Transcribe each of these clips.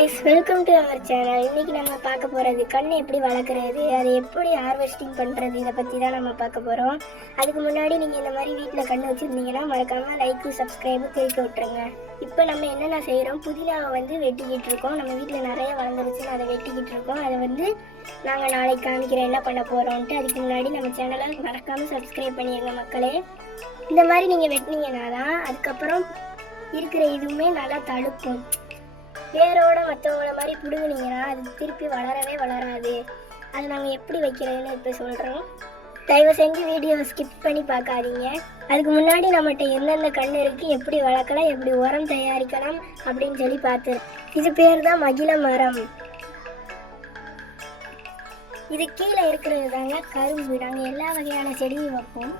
Welcome to our channel. இன்னைக்கு நம்ம பார்க்க போகிறது கண் எப்படி வளர்க்குறது, அதை எப்படி ஹார்வெஸ்டிங் பண்ணுறது, இதை பற்றி தான் நம்ம பார்க்க போகிறோம். அதுக்கு முன்னாடி நீங்கள் இந்த மாதிரி வீட்டில் கண் வச்சுருந்தீங்கன்னா மறக்காமல் லைக்கு சப்ஸ்கிரைபு திருப்பி விட்டுருங்க. இப்போ நம்ம என்னென்ன செய்கிறோம், புதினாவை வெட்டிக்கிட்டு இருக்கோம். நம்ம வீட்டில் நிறைய வளர்ந்துருச்சுன்னு அதை வெட்டிக்கிட்டு இருக்கோம். அதை நாங்கள் நாளைக்கு காமிக்கிறோம் என்ன பண்ண போகிறோன்ட்டு. அதுக்கு முன்னாடி நம்ம சேனலை மறக்காமல் சப்ஸ்கிரைப் பண்ணிடுங்க மக்களே. இந்த மாதிரி நீங்கள் வெட்டினீங்கன்னா தான் அதுக்கப்புறம் இருக்கிற இதுவுமே நல்லா தடுக்கும். வேரோட மற்றவங்கள மாதிரி பிடுங்கினீங்கன்னா அது திருப்பி வளரவே வளராது. அதை நாங்கள் எப்படி வைக்கிறதுன்னு இப்போ சொல்கிறோம். தயவு செஞ்சு வீடியோவை ஸ்கிப் பண்ணி பார்க்காதீங்க. அதுக்கு முன்னாடி நம்மகிட்ட எந்தெந்த கண் இருக்குது, எப்படி வளர்க்கலாம், எப்படி உரம் தயாரிக்கலாம் அப்படின்னு சொல்லி பார்த்துரு. இது பேர் தான் மகிழ மரம். இது கீழே இருக்கிறது தாங்க கரும்பு. நாங்கள் எல்லா வகையான செடியும் வைப்போம்.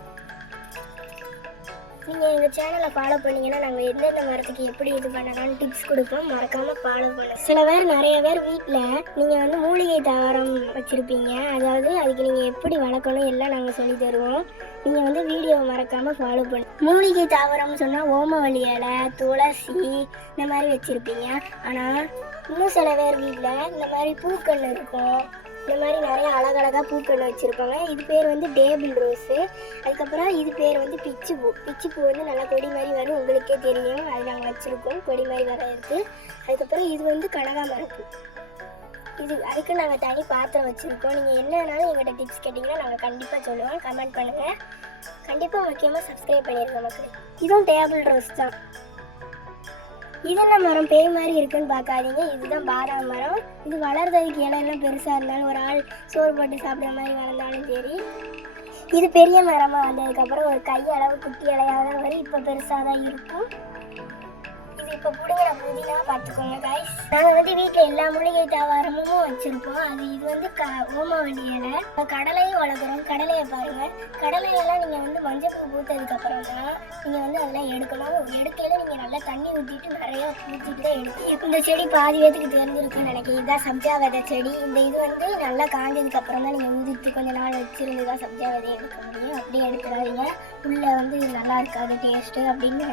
நீங்கள் எங்கள் சேனலை ஃபாலோ பண்ணிங்கன்னா நாங்கள் எந்தெந்த மரத்துக்கு எப்படி இது பண்ணலாம்னு டிப்ஸ் கொடுப்போம். மறக்காமல் ஃபாலோ பண்ணுங்கள். சில பேர் நிறைய பேர் வீட்டில் நீங்கள் மூலிகை தாவரம் வச்சுருப்பீங்க. அதாவது அதுக்கு நீங்கள் எப்படி வளர்க்கணும் எல்லாம் நாங்கள் சொல்லி தருவோம். நீங்கள் வீடியோவை மறக்காமல் ஃபாலோ பண்ணு. மூலிகை தாவரம்னு சொன்னால் ஓமவல்லி இலை, துளசி இந்த மாதிரி வச்சுருப்பீங்க. ஆனால் இன்னும் சில பேர் வீட்டில் இந்த மாதிரி பூக்கன்று இருக்கும். இந்த மாதிரி நிறைய அழகழகாக பூக்கள் வச்சுருப்பாங்க. இது பேர் டேபிள் ரோஸு. அதுக்கப்புறம் இது பேர் பிச்சிப்பூ. பிச்சிப்பூ நல்லா கொடி மாதிரி வரும், உங்களுக்கே தெரியும். அது நாங்கள் வச்சுருக்கோம், கொடி மாதிரி வர இருக்குது. அதுக்கப்புறம் இது கனகாமரப்பூ. அதுக்கு நாங்கள் தனி பாத்திரம் வச்சுருக்கோம். நீங்கள் என்னன்னாலும் எங்கள்கிட்ட டிப்ஸ் கேட்டிங்கன்னா நாங்கள் கண்டிப்பாக சொல்லுவோம். கமெண்ட் பண்ணுங்கள். கண்டிப்பாக முக்கியமாக சப்ஸ்கிரைப் பண்ணிடுங்க மக்கள். இதுவும் டேபிள் ரோஸ் தான். இது என்ன மரம் பேய் மாதிரி இருக்குன்னு பார்க்காதீங்க. இதுதான் பாதாம் மரம். இது வளர்றதுக்கு இலையெல்லாம் பெருசாக இருந்தாலும் ஒரு ஆள் சோறு போட்டு சாப்பிட்ற மாதிரி வளர்ந்தாலும் சரி. இது பெரிய மரமாக வந்ததுக்கப்புறம் ஒரு கை அளவு குட்டி இலையாக தான் வரும். இப்போ பெருசாக தான் இருக்கும். இது இப்போ பிடுங்கிற புதினா பார்த்துக்கோங்க காய்ஸ். நாங்கள் வீட்டில் எல்லா மூலிகை தாவரமும் வச்சுருப்போம். அது இது ஓமவல்லி இலை. இப்போ கடலையும் வளர்க்குறோம். கடலையை பாருங்கள். கடலையெல்லாம் நீங்கள் மஞ்சள் பூ பூத்ததுக்கப்புறம் தான் நீங்கள் அதெல்லாம் எடுக்கணும். எடுக்கையில் நீங்கள் நல்லா தண்ணி ஊற்றிட்டு நிறையா ஊற்றிட்டு தான் எடுக்கணும். இந்த செடி பாதி பேத்துக்கு தெரிஞ்சிருக்குன்னு நினைக்கிறேன். இதுதான் சப்ஜா விதை செடி. இந்த இது நல்லா காஞ்சதுக்கப்புறம் தான் நீங்கள் ஊதிட்டு கொஞ்சம் நாள் வச்சுருந்து தான் சப்ஜா விதையை எடுக்க முடியும். அப்படியே எடுத்துடாதீங்க. உள்ளே நல்லா இருக்காது டேஸ்ட்டு அப்படின்னு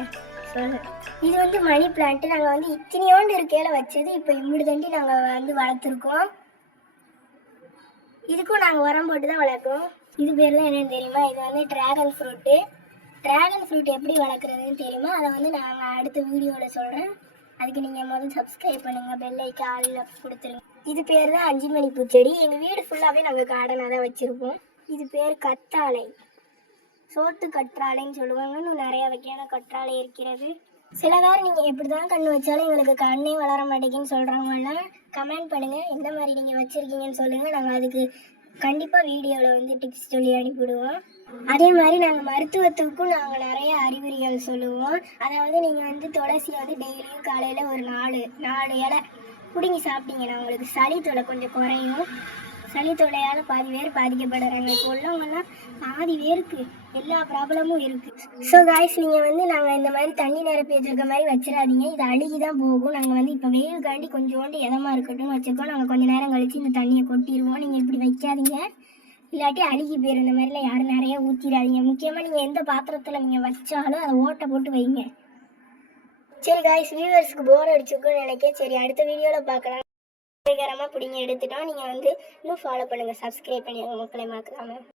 சொல்கிறேன். இது மணி பிளான்ட்டு. நாங்கள் இத்தனையோண்டு இருக்கையில் வச்சது. இப்போ இம்முடி தண்டி நாங்கள் வளர்த்துருக்கோம். இதுக்கும் நாங்கள் உரம் போட்டு தான் வளர்க்குறோம். இது பேர்லாம் என்னென்னு தெரியுமா? இது ட்ராகன் ஃப்ரூட்டு. ட்ராகன் ஃப்ரூட் எப்படி வளர்க்குறதுன்னு தெரியுமா? அதை நாங்கள் அடுத்த வீடியோவில் சொல்கிறேன். அதுக்கு நீங்கள் முதல்ல சப்ஸ்கிரைப் பண்ணுங்கள், பெல் ஐக்கான் ஆல்ல கொடுத்துருங்க. இது பேர் தான் 5 மணி பூச்செடி. எங்கள் வீடு ஃபுல்லாகவே நாங்கள் கார்டனாக தான் வச்சுருப்போம். இது பேர் கத்தாழை, சோத்து கற்றாழைன்னு சொல்லுவாங்க. இன்னும் நிறைய வகையான கற்றாழை இருக்கிறது. சில பேர் நீங்கள் எப்படி தான் கண் வச்சாலும் எங்களுக்கு கண்ணே வளர மாட்டேங்குன்னு சொல்கிறவங்கலாம் கமெண்ட் பண்ணுங்கள். எந்த மாதிரி நீங்கள் வச்சுருக்கீங்கன்னு சொல்லுங்கள். நாங்கள் அதுக்கு கண்டிப்பாக வீடியோவில் டிப்ஸ் சொல்லி அனுப்பிவிடுவோம். அதே மாதிரி நாங்கள் மருத்துவத்துக்கும் நாங்கள் நிறைய அறிகுறிகள் சொல்லுவோம். அதாவது நீங்கள் துளசியை டெய்லியும் காலையில் ஒரு 4 இலை பிடுங்கி சாப்பிட்டீங்கன்னா உங்களுக்கு சளி தொலை கொஞ்சம் குறையும். சளி தொல்லையால் பாதி பேர் பாதிக்கப்படுறாங்க. இப்போ உள்ளவங்கலாம் பாதி பேருக்கு எல்லா ப்ராப்ளமும் இருக்குது. ஸோ காய்ஸ், நீங்கள் நாங்கள் இந்த மாதிரி தண்ணி நிரப்பி வச்சுருக்க மாதிரி வச்சிடாதீங்க. இது அழுகி தான் போகும். நாங்கள் இப்போ வெயிலுக்காண்டி கொஞ்சோண்டு இதமாக இருக்கட்டும் வச்சுருக்கோம். நாங்கள் கொஞ்சம் நேரம் கழித்து இந்த தண்ணியை கொட்டிடுவோம். நீங்கள் இப்படி வைக்காதீங்க, இல்லாட்டி அழுகி போயிடும். இந்த மாதிரிலாம் யாரும் நிறைய ஊற்றிடாதீங்க. முக்கியமாக நீங்கள் எந்த பாத்திரத்தில் நீங்கள் வச்சாலும் அதை ஓட்டை போட்டு வைங்க. சரி காய்ஸ், வியூவர்ஸ்க்கு போர் அடிச்சுக்குன்னு நினைக்கிறேன். சரி, அடுத்த வீடியோவில் பார்க்கலாம். வெற்றிகரமாக பிடிங்க எடுத்துட்டோம். நீங்கள் இன்னும் ஃபாலோ பண்ணுங்கள், சப்ஸ்கிரைப் பண்ணிடுங்க மக்களை மறக்காமல்.